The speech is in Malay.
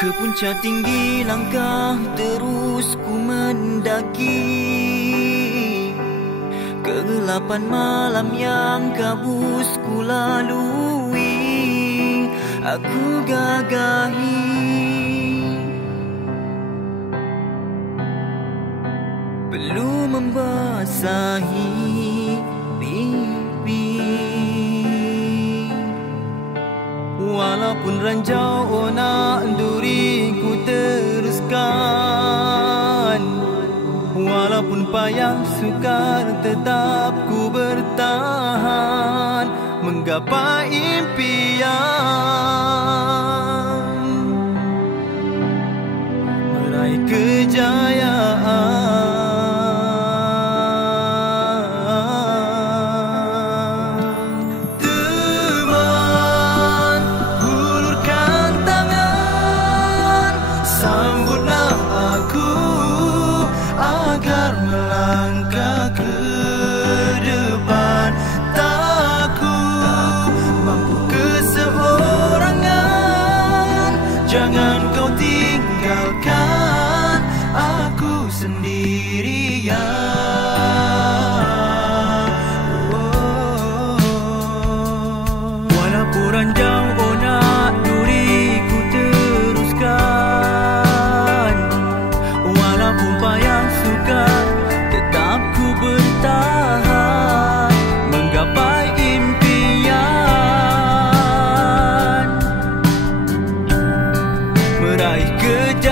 Ke puncak tinggi langkah terus ku mendaki, kegelapan malam yang kabus ku lalui, aku gagahi. Belum membasahi pipi, walaupun ranjau nak duriku teruskan, walaupun payah sukar tetap ku bertahan menggapai impian, meraih kejayaan. Sambutlah aku agar melangkah ke depan. Takut mampu keseorangan, jangan kau tinggalkan aku sendirian. Walaupun ranjau nak duriku teruskan, walaupun payah sukar tetap ku bertahan menggapai impian, meraih kejayaan.